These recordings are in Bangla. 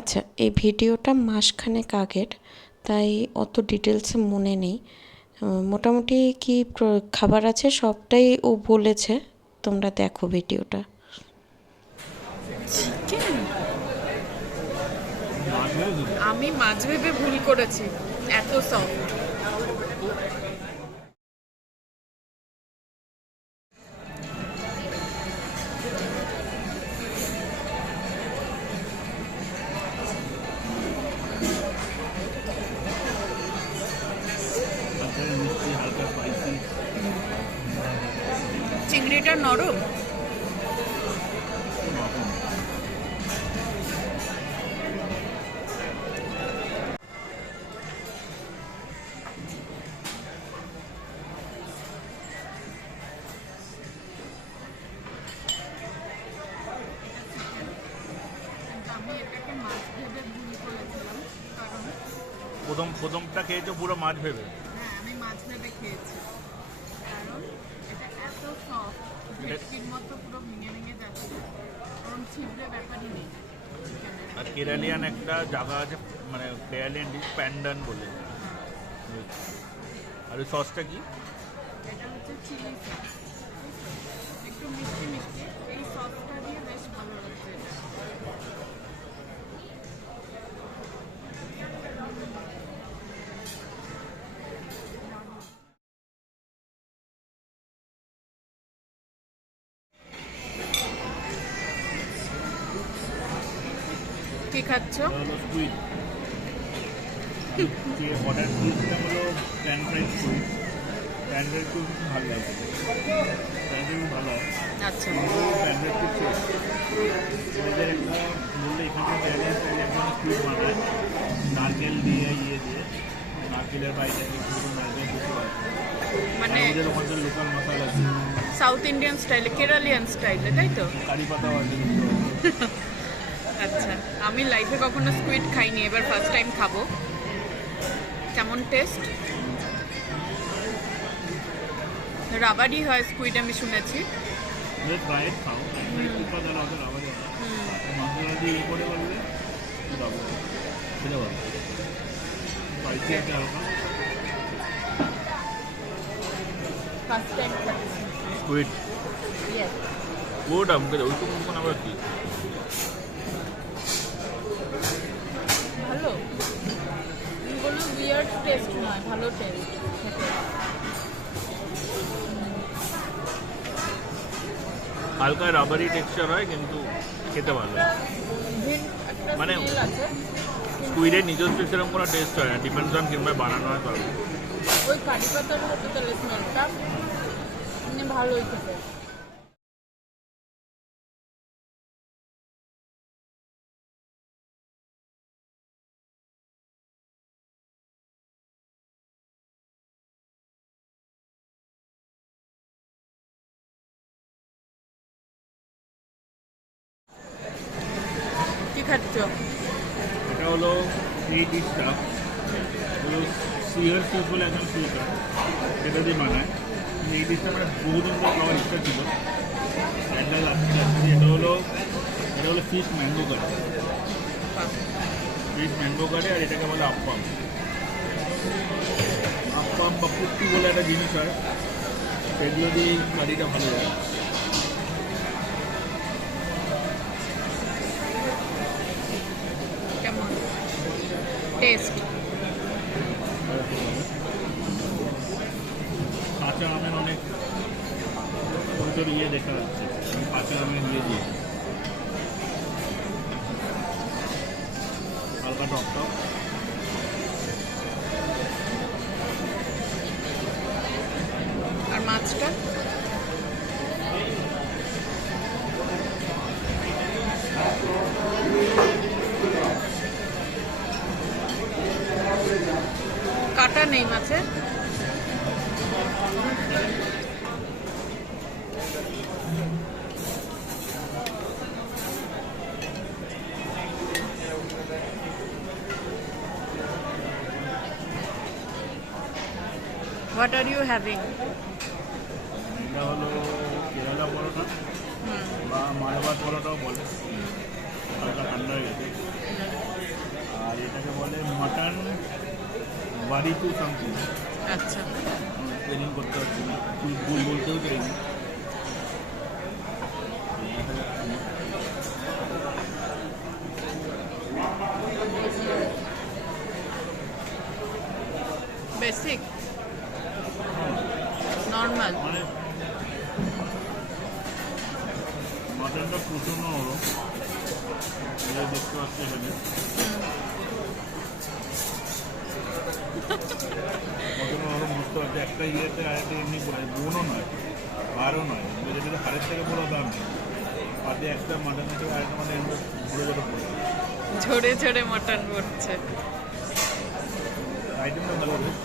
আচ্ছা, এই ভিডিওটা মাসখানেক আগের, তাই অত ডিটেলসে মনে নেই। মোটামুটি কি খাবার আছে সবটাই ও বলেছে। তোমরা দেখো ভিডিওটা। চিকেন, আমি মাছ ভেবে ভুল করেছি। এত সফট। চিংড়িটা নরম। আমি এটাকে মাছ ভেবে ভুল করেছিলাম, কারণ প্রথমটা খেয়েছো পুরো মাছ ভেবে। হ্যাঁ, আমি মাছ ভেবে খেয়েছি, কারণ এটা এত সফট, ভেটকির মতো পুরো ভেঙে ভেঙে যাচ্ছে, কারণ ছিদ্রে ব্যাপারই নেই। আর কেরালিয়ান একটা জায়গা আছে, মানে কেরালিয়ান ডিশ প্যান্ডান বলে। আর ওই সসটা কি? এটা হচ্ছে চিলি সস, একটু মিষ্টি মিষ্টি। এই সসটা দিয়ে বেশ ভালো লাগছে এটা। কি খাচ্ছ? হলো স্কুইড। যে অর্ডার দিয়েছিলাম হলো pan fried squid. Pan fried খুব ভালো লাগে, প্যান ফ্রাইড ভালো হয়। আচ্ছা, প্যান ফ্রাইড খুব টেস্ট। ওদের একটা বললে এখানে কেরালিয়ান স্টাইলে একটা স্কুইড বানায় নারকেল দিয়ে দিয়ে নারকেলের বাইরে একটু নারকেল দিতে হয়। মানে ওদের ওখানকার লোকাল মশলা আছে, সাউথ ইন্ডিয়ান স্টাইলে, কেরালিয়ান স্টাইলে, তাই তো? কারি পাতাও আছে। আচ্ছা, আমি লাইফে কখনো স্কুইড খাইনি, এবার ফার্স্ট টাইম খাবো। কেমন টেস্ট? রাবারি হয় স্কুইড, আমি শুনেছি। ফ্রাইড খাও, একটু পাতা রাখো, রাবার মশলা দিয়ে ইয়ে করে বললে রাখো, খেতে পারো। স্পাইসি আছে হালকা। ফার্স্ট টাইম খাচ্ছি। Squid yes. ওটা মুখে ওই তো মুখ আবার কি ভালো, কোনো উইয়ার্ড টেস্ট নয়, ভালো টেস্ট। হালকা রাবারি টেক্সচার হয়, কিন্তু খেতে ভালো। মানে আছে স্কুইডের নিজস্ব সেরকম কোনো টেস্ট হয় না, ডিপেন্ডস অন কিংবা বানানো হয় তবে। ওই কারি পাতার মতো তাহলে স্মেলটা মানে ভালোই খেতে। কি খাচ্ছ? এটা হলো এই ডিশটা হলো সিয়ার সুপ বলে একজন সুপ হয়, সেটা দিয়ে বানায়। এই ডিশটা মানে বহুদিন ধরে খাওয়ার ইচ্ছা ছিল, এটা লাগছে। এটা হলো ফিশ ম্যাঙ্গো কারি। ফিশ ম্যাঙ্গো কারি, আর এটাকে বলে আপ্পাম। আপ্পাম বা পুট্টি বলে একটা জিনিস হয়, সেগুলো দিয়ে কারিটা ভালো লাগে। কেমন টেস্ট? কাঁচা আমের অনেক ওইটার ইয়ে দেখা যাচ্ছে, কাঁচা আমের ইয়ে দিয়ে হালকা টক টক। আর মাছটা? কাটা নেই মাছে? What are you having? এটা হলো কেরালা পরোটা বা মালবাস পরোটাও বলে, হালকা ঠান্ডা হয়ে গেছে। বাড়ি টু সামথিং আচ্ছা, ট্রেনিং করতে হচ্ছে না, তুই ভুল বলতেও চাইনি। Basic normal. মানে মাটনটা প্রচণ্ড নরম, এটা দেখতে পাচ্ছি এখানে প্রচণ্ড নরম, বুঝতে পারছি একটা ইয়েতে আর একটা এমনি পড়ে, বোনও নয় আরও নয়, যেটা হাড়ের থেকে বড় দাম নেই, পাতে একটা মাটনের থেকে আরেকটা মানে ঘুরে ঘুরে পড়ে। ঝরে ঝরে মটন পড়ছে। আইটেমটা ভালো, বেশ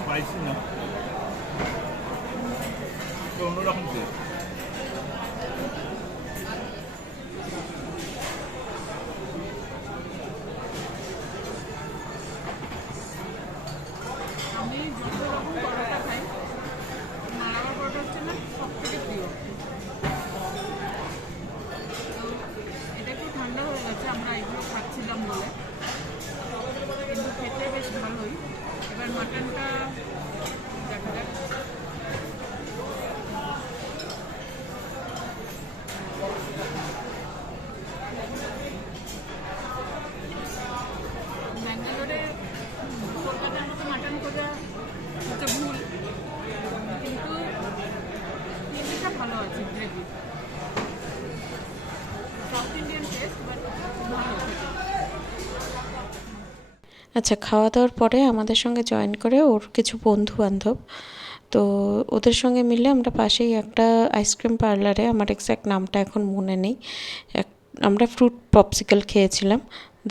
স্পাইসি না, তো অন্যরকম টেস্ট। আমি যত রকম পরোটা খাই, মালাবার পরোটা হচ্ছে না সব থেকে প্রিয়। তো এটা একটু ঠান্ডা হয়ে গেছে, আমরা এগুলো খাচ্ছিলাম বলে, কিন্তু খেতে বেশ ভালোই। এবার মাটনটা দেখা যাক। ব্যাঙ্গালোরে কলকাতার মতো মাটন খোঁজা হচ্ছে ভুল, কিন্তু গ্রেভিটা ভালো আছে, gravy south Indian test, but ভালো খেতে। আচ্ছা, খাওয়া দাওয়ার পরে আমাদের সঙ্গে জয়েন করে ওর কিছু বন্ধু বান্ধব, তো ওদের সঙ্গে মিলে আমরা পাশেই একটা আইসক্রিম পার্লারে, আমার এক্স্যাক্ট নামটা এখন মনে নেই, আমরা ফ্রুট পপসিকল খেয়েছিলাম।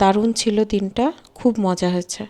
দারুণ ছিল দিনটা, খুব মজা হয়েছে।